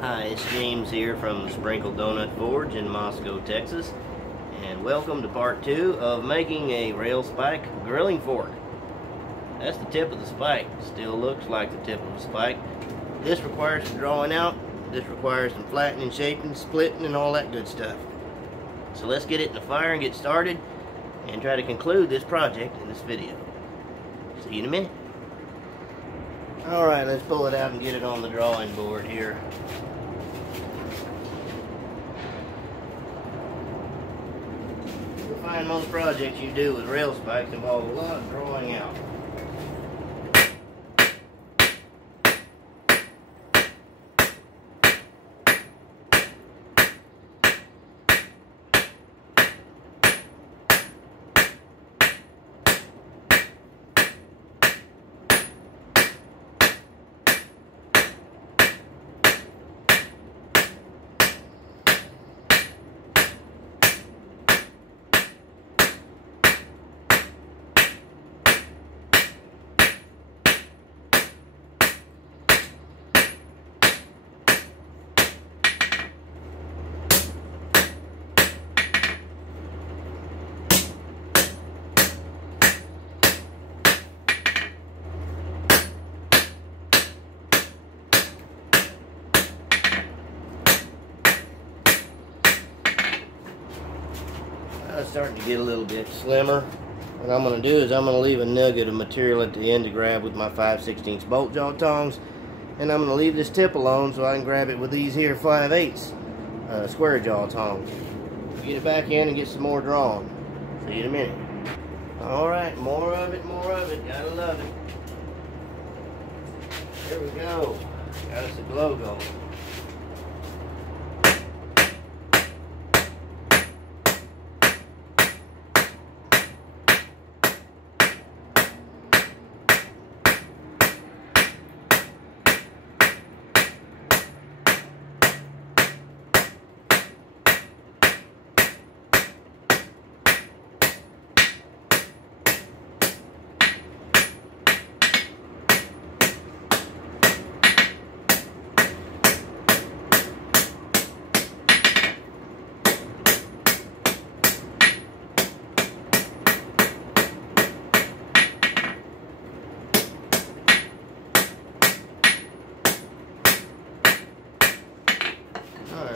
Hi, it's James here from the Sprinkle Donut Forge in Moscow, Texas, and welcome to part 2 of making a rail spike grilling fork. That's the tip of the spike. Still looks like the tip of the spike. This requires some drawing out. This requires some flattening, shaping, splitting, and all that good stuff. So let's get it in the fire and get started and try to conclude this project in this video. See you in a minute. Alright, let's pull it out and get it on the drawing board here. You'll find most projects you do with rail spikes involve a lot of drawing out. It's starting to get a little bit slimmer. What I'm going to do is I'm going to leave a nugget of material at the end to grab with my 5/16 bolt jaw tongs, and I'm going to leave this tip alone so I can grab it with these here 5/8 square jaw tongs. Get it back in and get some more drawn. See you in a minute. Alright, more of it, gotta love it. Here we go. Got us a glow going.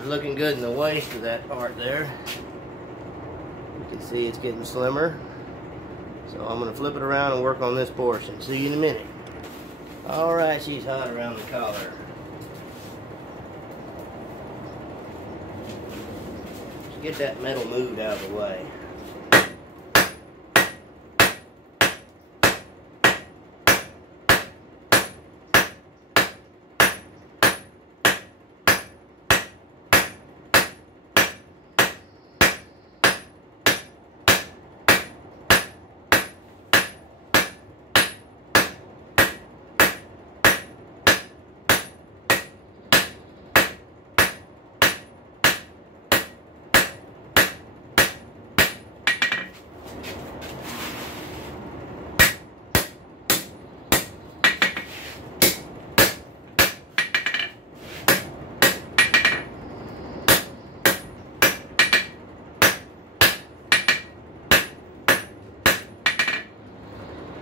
Looking good in the waist of that part there. You can see it's getting slimmer. So I'm going to flip it around and work on this portion. See you in a minute. Alright, she's hot around the collar. Let's get that metal moved out of the way.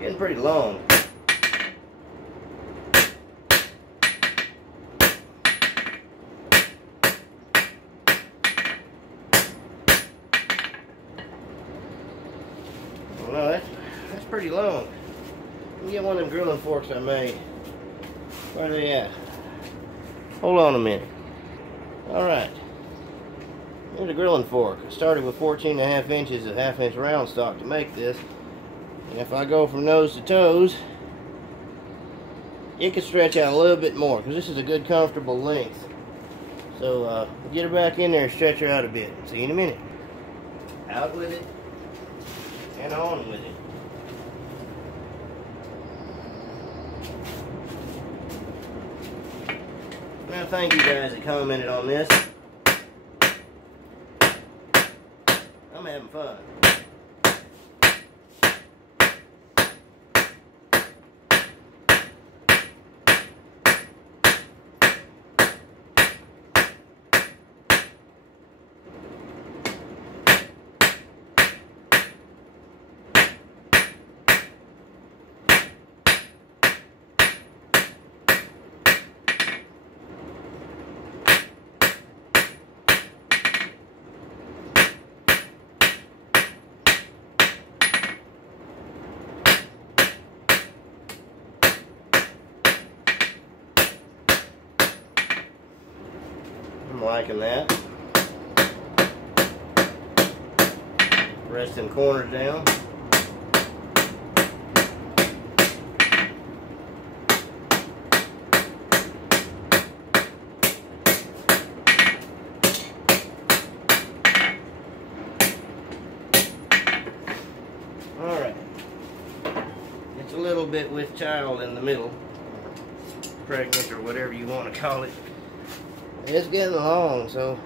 Getting pretty long. Well, that's pretty long. Let me get one of them grilling forks I made. Where are they at? Hold on a minute. Alright. Here's a grilling fork. I started with 14.5 inches of 1/2 inch round stock to make this. And if I go from nose to toes, it can stretch out a little bit more because this is a good comfortable length. So get her back in there and stretch her out a bit. See you in a minute. Out with it and on with it. Now thank you guys that commented on this. I'm having fun. I'm liking that. Rest them corners down. Alright. It's a little bit with child in the middle. Pregnant or whatever you want to call it. It's getting along, so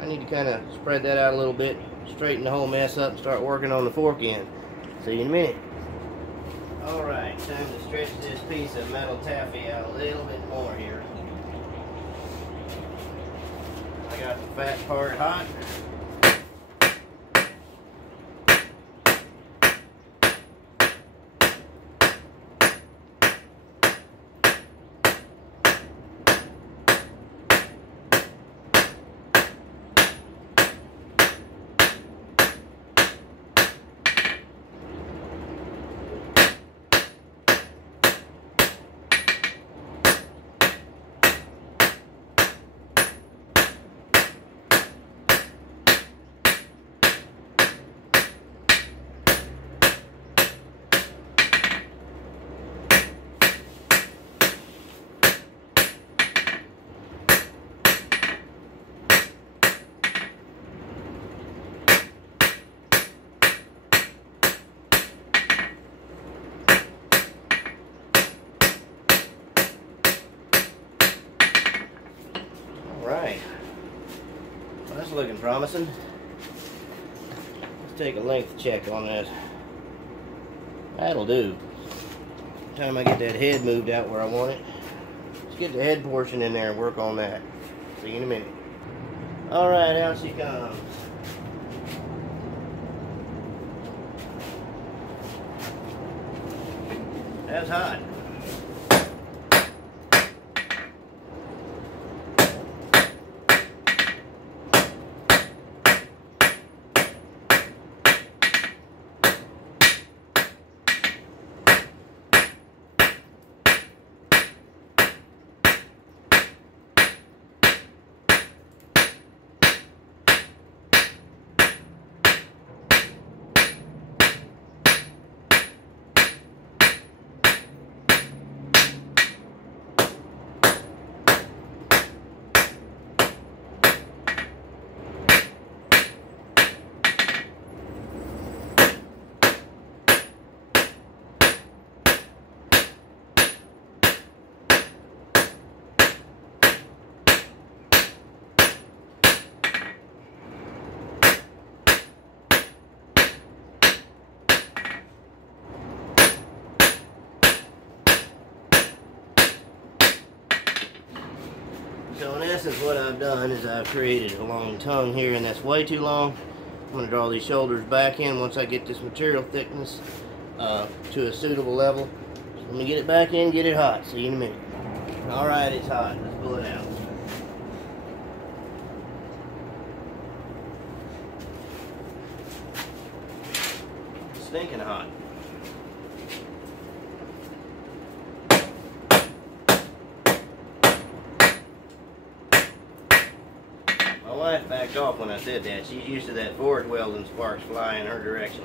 I need to kind of spread that out a little bit, straighten the whole mess up, and start working on the fork end. See you in a minute. Alright, time to stretch this piece of metal taffy out a little bit more here. I got the fat part hot. Alright, well, that's looking promising. Let's take a length check on that. That'll do. Time I get that head moved out where I want it. Let's get the head portion in there and work on that. See you in a minute. Alright, out she comes. That's hot. So in essence what I've done is I've created a long tongue here, and that's way too long. I'm going to draw these shoulders back in once I get this material thickness to a suitable level. So let me get it back in, get it hot. See you in a minute. Alright, it's hot. Let's pull it out. It's stinking hot. My wife backed off when I said that. She's used to that fork welding sparks fly in her direction.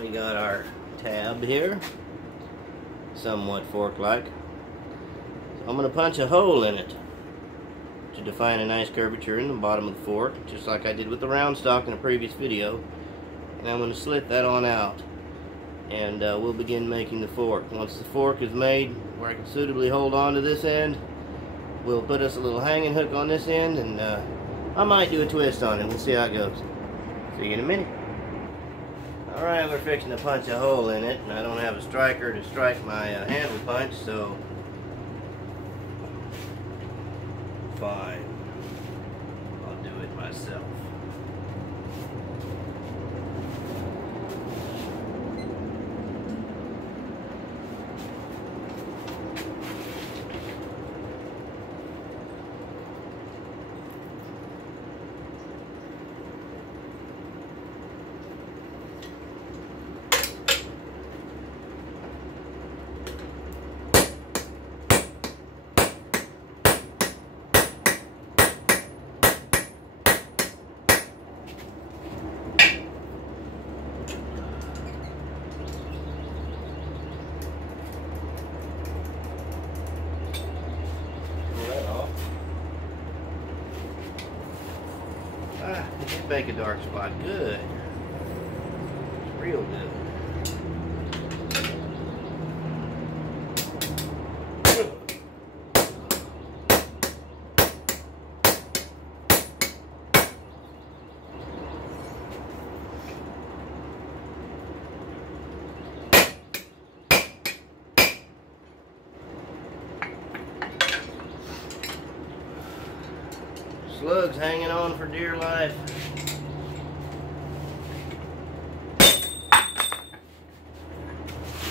We got our tab here, somewhat fork-like. So I'm going to punch a hole in it. to define a nice curvature in the bottom of the fork, just like I did with the round stock in a previous video. And I'm going to slit that on out, and we'll begin making the fork. Once the fork is made where I can suitably hold on to this end, we'll put us a little hanging hook on this end, and I might do a twist on it. We'll see how it goes. See you in a minute. Alright, we're fixing to punch a hole in it, and I don't have a striker to strike my handle punch, so fine, I'll do it myself. It did make a dark spot. Good. It's real good. Slugs hanging on for dear life.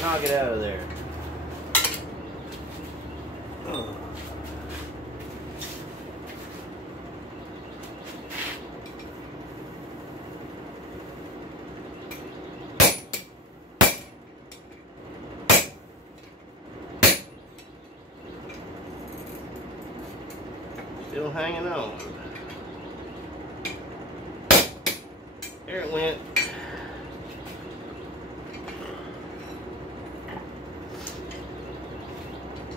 Knock it out of there. Oh. Still hanging on. There it went.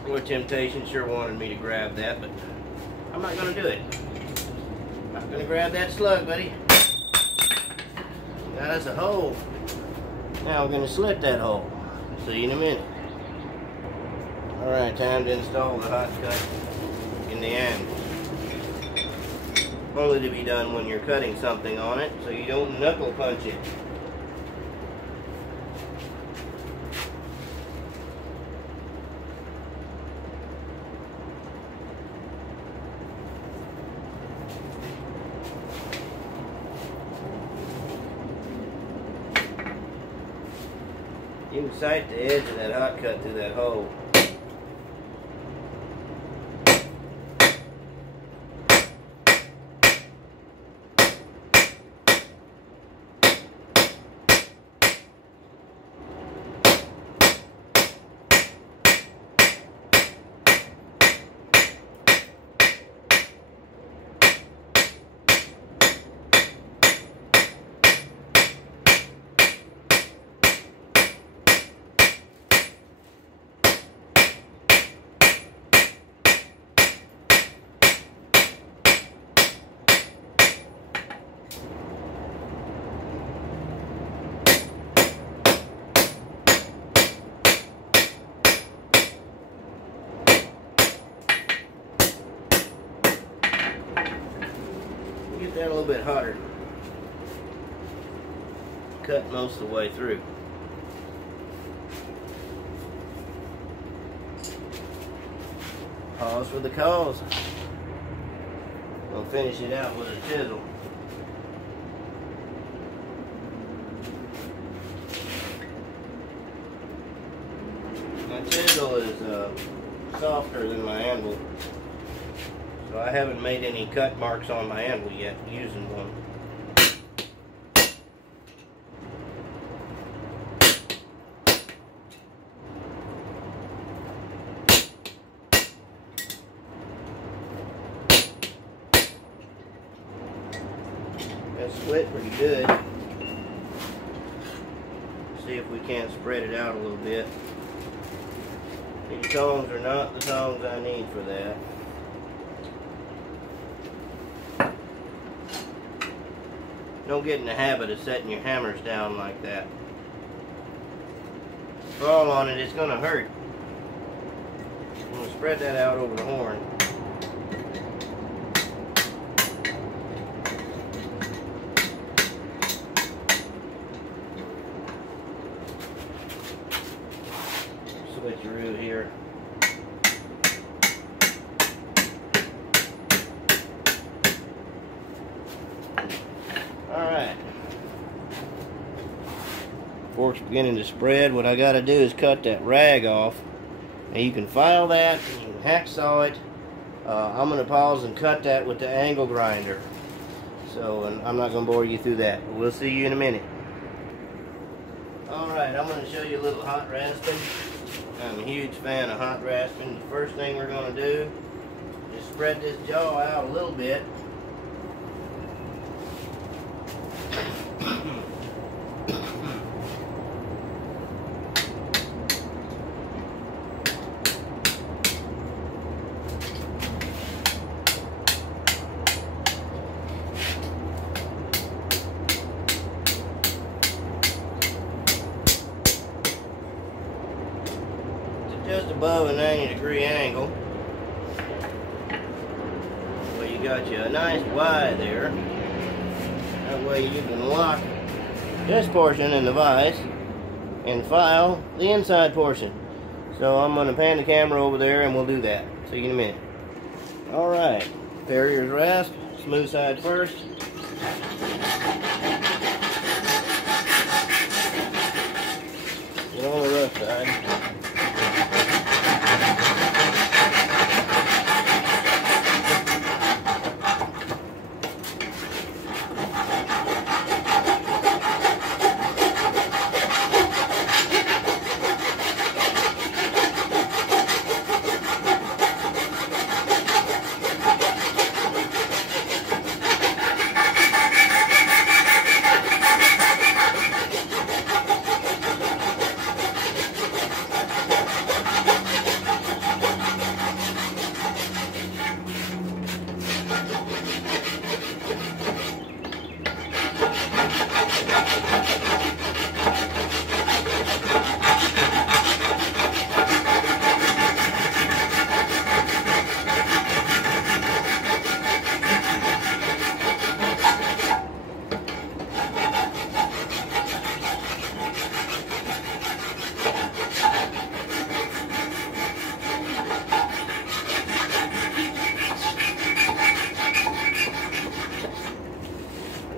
Boy, temptation sure wanted me to grab that, but I'm not going to do it. I'm not going to grab that slug, buddy. Got us a hole. Now we're going to slit that hole. See you in a minute. Alright, time to install the hot cut in the anvil. Only to be done when you're cutting something on it, so you don't knuckle punch it. You can sight the edge of that hot cut through that hole. Get that a little bit hotter. Cut most of the way through. Pause for the cause. We'll finish it out with a chisel. My chisel is softer than my anvil, so I haven't made any cut marks on my anvil yet using one. That split pretty good. See if we can't spread it out a little bit. These tongs are not the tongs I need for that. don't get in the habit of setting your hammers down like that. Fall on it, it's going to hurt. I'm going to spread that out over the horn. Switcheroo here. Alright. Fork's beginning to spread. What I got to do is cut that rag off. And you can file that, you can hacksaw it. I'm going to pause and cut that with the angle grinder. So, and I'm not going to bore you through that. But we'll see you in a minute. Alright, I'm going to show you a little hot rasping. I'm a huge fan of hot rasping. The first thing we're going to do is spread this jaw out a little bit. Just above a 90-degree angle. Well, you got you a nice Y there. That way you can lock this portion in the vise and file the inside portion. So I'm going to pan the camera over there and we'll do that. See you in a minute. Alright, Terrier's rasp, smooth side first. Get on the rough side.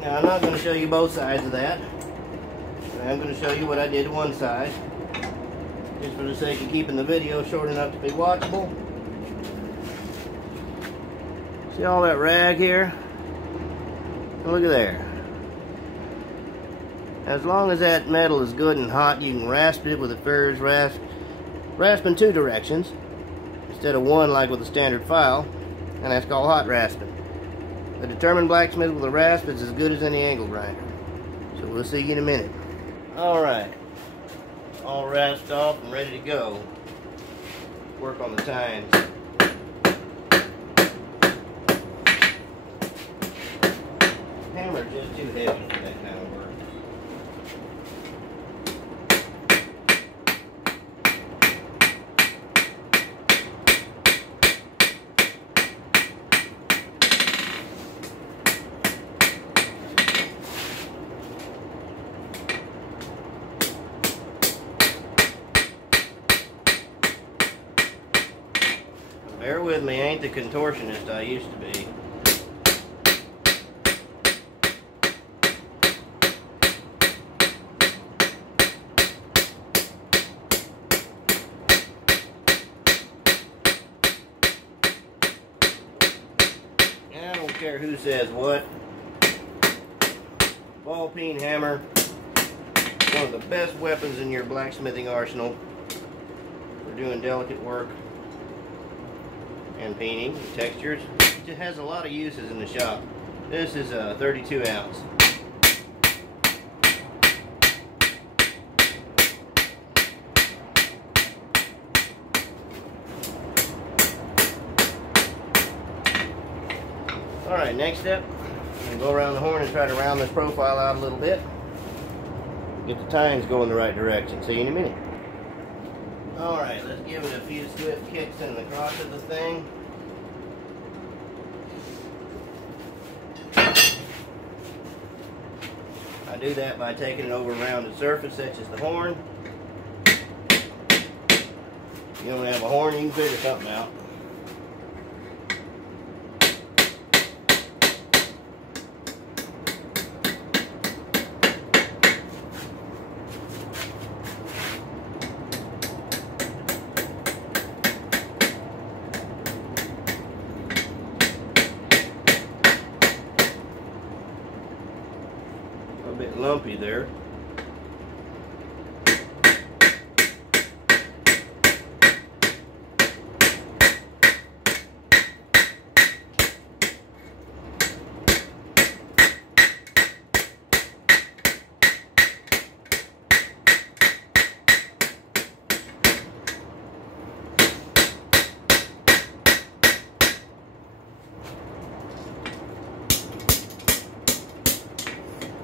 Now I'm not going to show you both sides of that. I'm going to show you what I did to one side. Just for the sake of keeping the video short enough to be watchable. See all that rag here? Look at there. As long as that metal is good and hot, you can rasp it with a Ferris rasp. Rasp in two directions instead of one like with a standard file, and that's called hot rasping. The determined blacksmith with a rasp is as good as any angle grinder. So we'll see you in a minute. Alright. All rasped off and ready to go. Work on the tines. Hammer's just too heavy for that kind of work. Bear with me, I ain't the contortionist I used to be. I don't care who says what. Ball peen hammer, one of the best weapons in your blacksmithing arsenal for doing delicate work and painting, textures. It has a lot of uses in the shop. This is a 32 ounce. Alright, next step, And go around the horn and try to round this profile out a little bit. Get the tines going the right direction. See you in a minute. Alright, let's give it a few swift kicks in the crotch of the thing. I do that by taking it over a rounded surface such as the horn. You don't have a horn, you can figure something out. A bit lumpy there.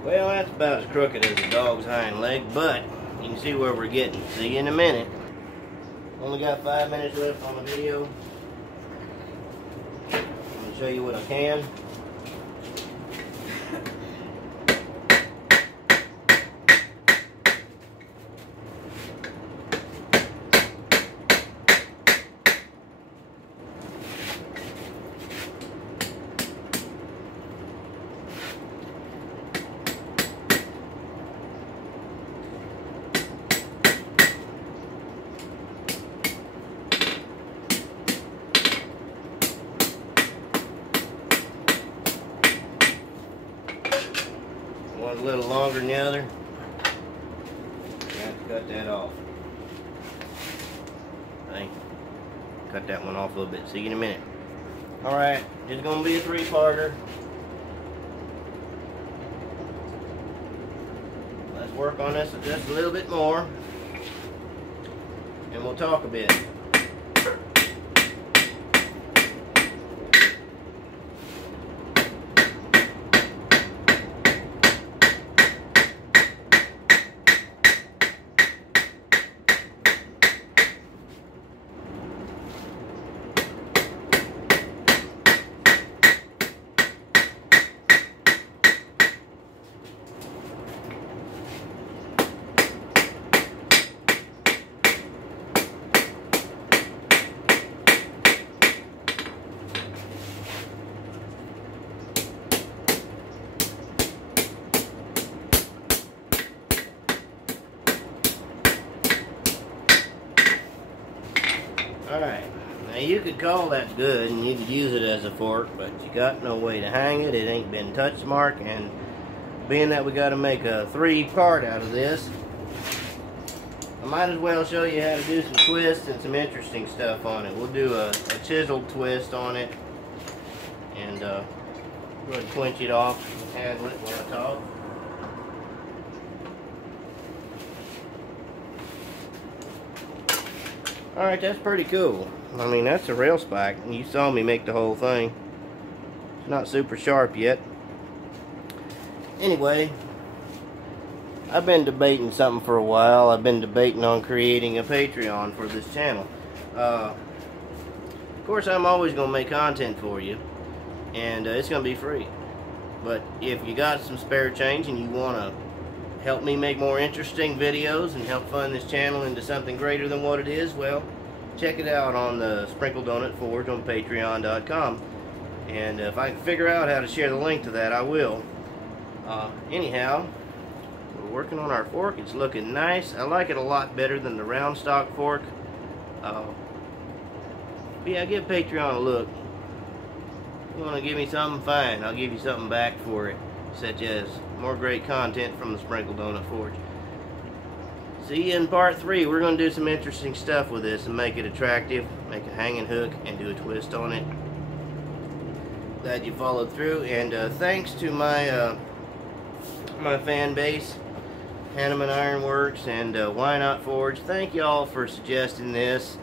Well, that's about as crooked as a dog's hind leg, but you can see where we're getting. See you in a minute. Only got 5 minutes left on the video. I'm going to show you what I can. One's a little longer than the other. You have to cut that off. Okay. Cut that one off a little bit. See you in a minute. Alright, just going to be a 3-parter. Let's work on this just a little bit more. And we'll talk a bit. Alright, now you could call that good and you could use it as a fork, but you got no way to hang it. It ain't been touch marked, and being that we got to make a 3-part out of this, I might as well show you how to do some twists and some interesting stuff on it. We'll do a chiseled twist on it, and go ahead and quench it off and handle it while I talk. Alright, that's pretty cool. I mean, that's a rail spike. You saw me make the whole thing. It's not super sharp yet. Anyway, I've been debating something for a while. I've been debating on creating a Patreon for this channel. Of course, I'm always going to make content for you, and it's going to be free. But if you got some spare change and you want to help me make more interesting videos and help fund this channel into something greater than what it is, well, check it out on the Sprinkle Donut Forge on patreon.com. And if I can figure out how to share the link to that, I will. Anyhow, we're working on our fork. It's looking nice. I like it a lot better than the round stock fork. Yeah, give Patreon a look. If you want to give me something, fine. I'll give you something back for it, such as more great content from the Sprinkle Donut Forge. See you in part 3. We're going to do some interesting stuff with this and make it attractive, make a hanging hook, and do a twist on it. Glad you followed through, and thanks to my my fan base, Hanneman Ironworks and Why Not Forge. Thank y'all for suggesting this,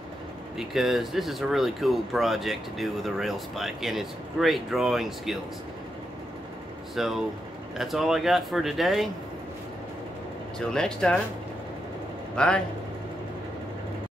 because this is a really cool project to do with a rail spike, and it's great drawing skills. So that's all I got for today. Till next time, bye.